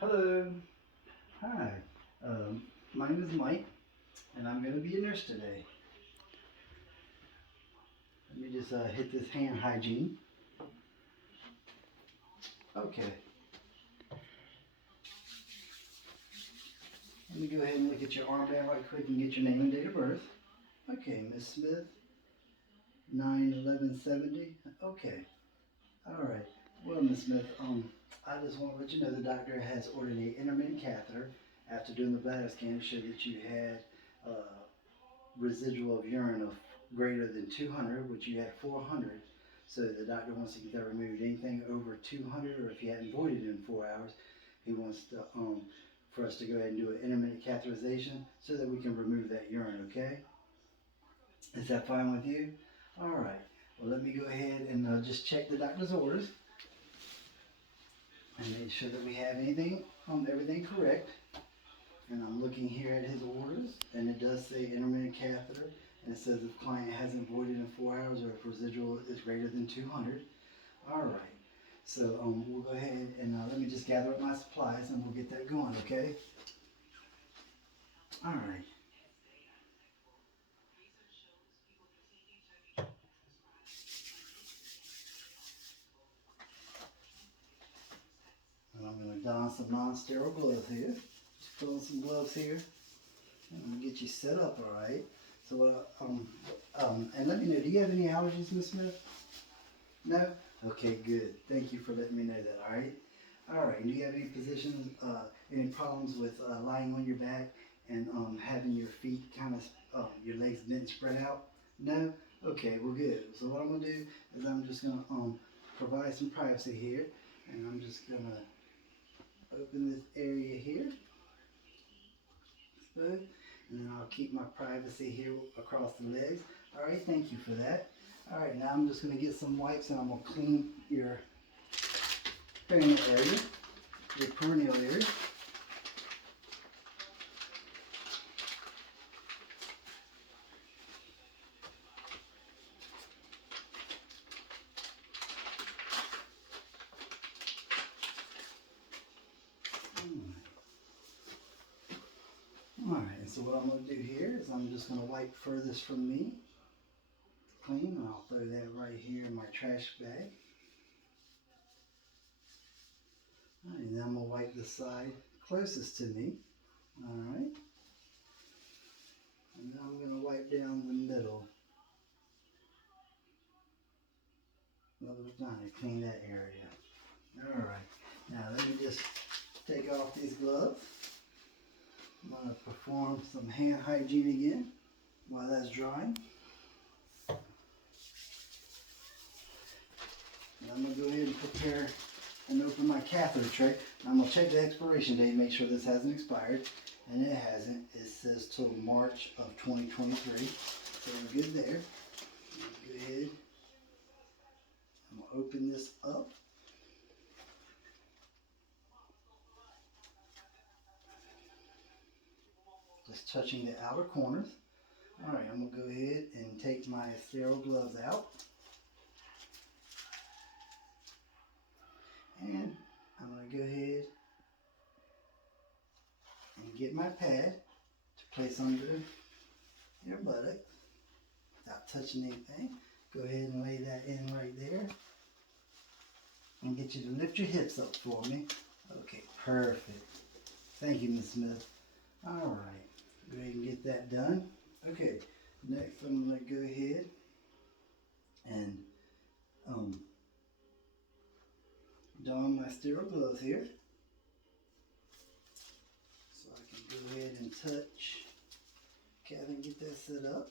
Hello. Hi. Um, my name is Mike, and I'm going to be a nurse today. Let me just hit this hand hygiene. Okay. Let me go ahead and look at your armband right quick and get your name and date of birth. Okay, Miss Smith, 9/11/70. Okay. All right. Well, Miss Smith, I just want to let you know the doctor has ordered an intermittent catheter after doing the bladder scan to show that you had residual of urine of greater than 200, which you had 400. So the doctor wants to get that removed. Anything over 200, or if you hadn't voided in 4 hours, he wants to for us to go ahead and do an intermittent catheterization so that we can remove that urine. Okay? Is that fine with you? All right. Well, let me go ahead and just check the doctor's orders and make sure that we have everything correct. And I'm looking here at his orders, and it does say intermittent catheter, and it says if client hasn't voided in 4 hours or if residual is greater than 200. All right. So we'll go ahead and let me just gather up my supplies, and we'll get that going. Okay. All right. And I'm going to don some non-sterile gloves here. Just put on some gloves here. And I'm gonna get you set up. All right. So and let me know. Do you have any allergies, Miss Smith? No? Okay, good. Thank you for letting me know that, all right? All right, do you have any positions, any problems with lying on your back and having your feet kind of, your legs bent and spread out? No? Okay, well, good. So what I'm going to do is I'm just going to provide some privacy here, and I'm just going to open this area here. Good. And then I'll keep my privacy here across the legs. All right, thank you for that. All right, now I'm just going to get some wipes and I'm going to clean your perineal area, your perineal area. All right, and so what I'm going to do here is I'm just going to wipe furthest from me, clean, and I'll throw that right here in my trash bag. All right, and then I'm going to wipe the side closest to me. All right. And then I'm going to wipe down the middle. Another time to clean that area. All right. Now let me just take off these gloves. I'm going to perform some hand hygiene again while that's drying. And I'm going to go ahead and prepare and open my catheter tray. I'm going to check the expiration date and make sure this hasn't expired. And it hasn't. It says till March of 2023. So we're good there. Go ahead. I'm going to open this up. Just touching the outer corners. All right, I'm going to go ahead and take my sterile gloves out. And I'm going to go ahead and get my pad to place under your buttock without touching anything. Go ahead and lay that in right there. And get you to lift your hips up for me. Okay, perfect. Thank you, Miss Smith. All right, go ahead and get that done. Okay, next I'm going to go ahead and don my sterile gloves here. So I can go ahead and touch Kevin, get that set up.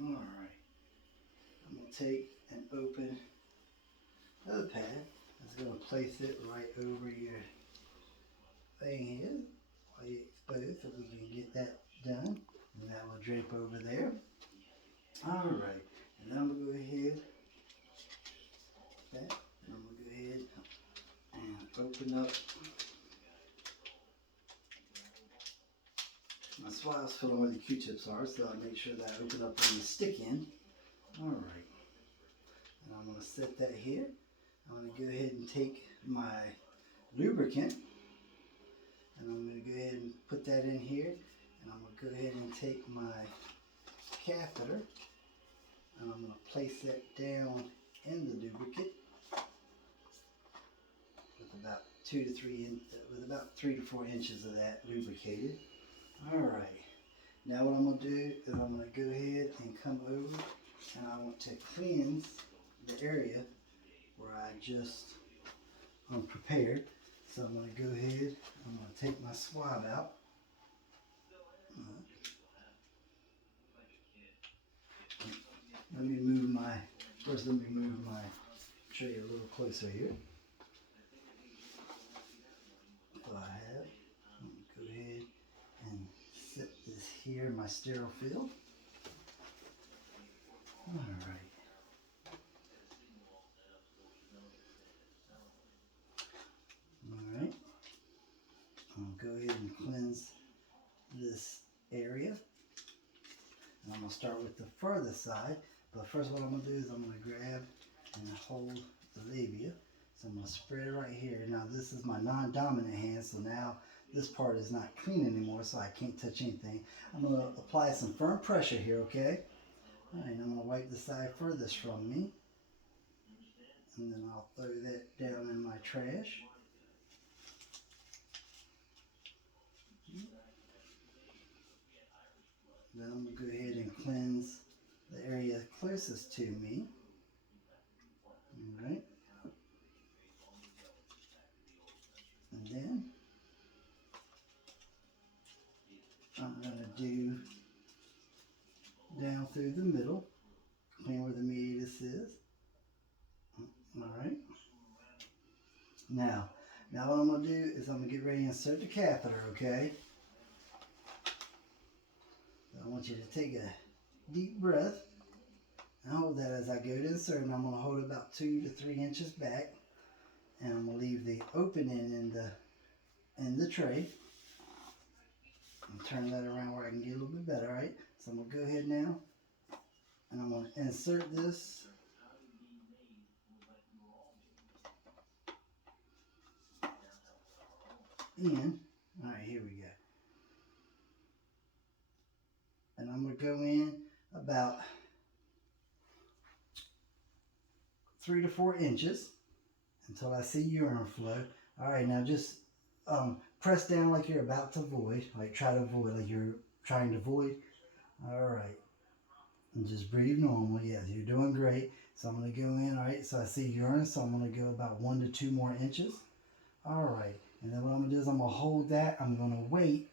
All right, I'm going to take and open another pad. I'm just going to place it right over your thing here while you expose so we can get that done. And that will drape over there. All right, and then I'm going to go ahead and I'm going to go ahead and open up My swab's filling where the Q-tips are, so I make sure that I open up on the stick end. Alright. And I'm going to set that here. I'm going to go ahead and take my lubricant. And I'm going to go ahead and put that in here. And I'm going to go ahead and take my catheter. And I'm going to place that down in the lubricant. With about 3 to 4 inches of that lubricated. Alright, now what I'm going to do is I'm going to go ahead and come over and I want to cleanse the area where I just prepared. So I'm going to go ahead, I'm going to take my swab out. Let me move my tray a little closer here. So I have, go ahead and set this here in my sterile field. Alright. Alright. I'll go ahead and cleanse this area. And I'm going to start with the furthest side. But first what I'm going to do is I'm going to grab and hold the labia. So I'm going to spread it right here. Now this is my non-dominant hand, so now this part is not clean anymore, so I can't touch anything. I'm going to apply some firm pressure here, okay? Alright, I'm going to wipe the side furthest from me. And then I'll throw that down in my trash. Then I'm going to go ahead and cleanse the area closest to me. Alright. And then I'm going to do down through the middle, clean where the meatus is. Alright. Now what I'm going to do is I'm going to get ready to insert the catheter, okay? I want you to take a deep breath and hold that as I go to insert, and I'm going to hold it about 2 to 3 inches back, and I'm going to leave the opening in the tray and turn that around where I can get a little bit better. Right? So I'm going to go ahead now and I'm going to insert this in. Alright, here we go. And I'm going to go in about 3 to 4 inches until I see urine flow. Alright, now just press down like you're about to void. Like try to void, like you're trying to void. Alright. And just breathe normal. Yes, you're doing great. So I'm going to go in. Alright, so I see urine, so I'm going to go about 1 to 2 more inches. Alright, and then what I'm going to do is I'm going to hold that. I'm going to wait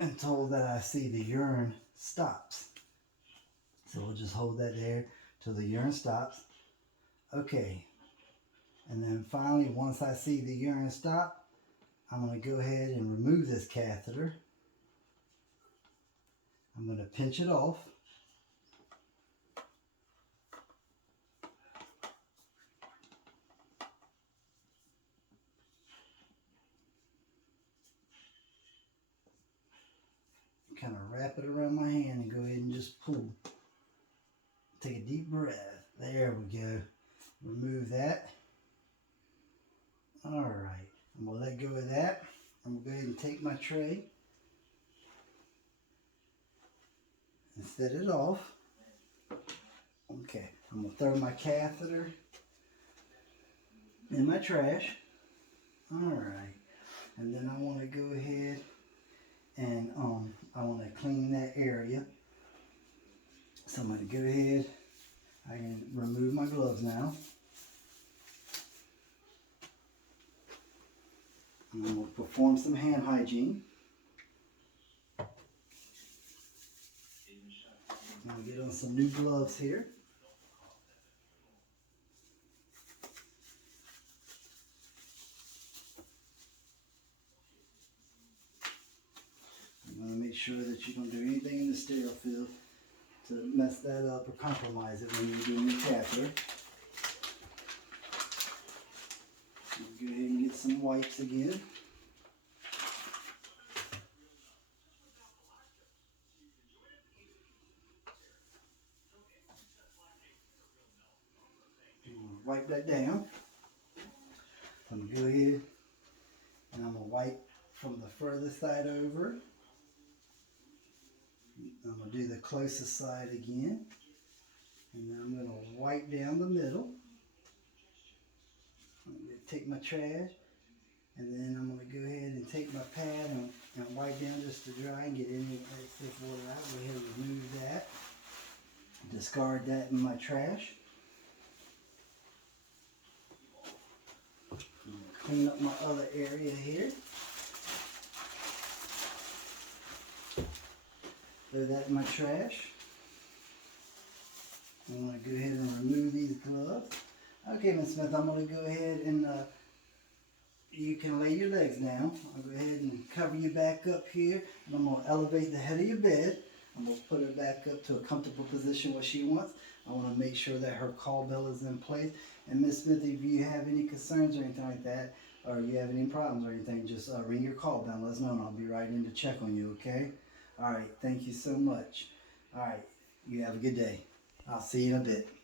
until that I see the urine stops. So we'll just hold that there till the urine stops. Okay. And then finally, once I see the urine stop, I'm going to go ahead and remove this catheter. I'm going to pinch it off. Kind of wrap it around my hand and go ahead and just pull. Take a deep breath. There we go. Remove that. Alright. I'm going to let go of that. I'm going to go ahead and take my tray and set it off. Okay. I'm going to throw my catheter in my trash. Alright. And then I want to go ahead and I want to clean that area. So I'm going to go ahead. I can remove my gloves now. And I'm going to perform some hand hygiene. I'm going to get on some new gloves here. I'm going to make sure that you don't do anything in the sterile field to mess that up or compromise it when you're doing the catheter. Go ahead and get some wipes again. wipe that down. I'm going to go ahead and I'm going to wipe from the furthest side over. I'm going to do the closest side again. And then I'm going to wipe down the middle. I'm going to take my trash. And then I'm going to go ahead and take my pad and wipe down just to dry and get any excess water out. Go ahead and remove that. Discard that in my trash. I'm going to clean up my other area here. Throw that in my trash. I'm going to go ahead and remove these gloves. Okay, Ms. Smith, I'm going to go ahead and you can lay your legs down. I'll go ahead and cover you back up here. And I'm going to elevate the head of your bed. I'm going to put her back up to a comfortable position where she wants. I want to make sure that her call bell is in place. And Ms. Smith, if you have any concerns or anything like that, or you have any problems or anything, just ring your call bell and let us know, and I'll be right in to check on you, okay? All right, thank you so much. All right, you have a good day. I'll see you in a bit.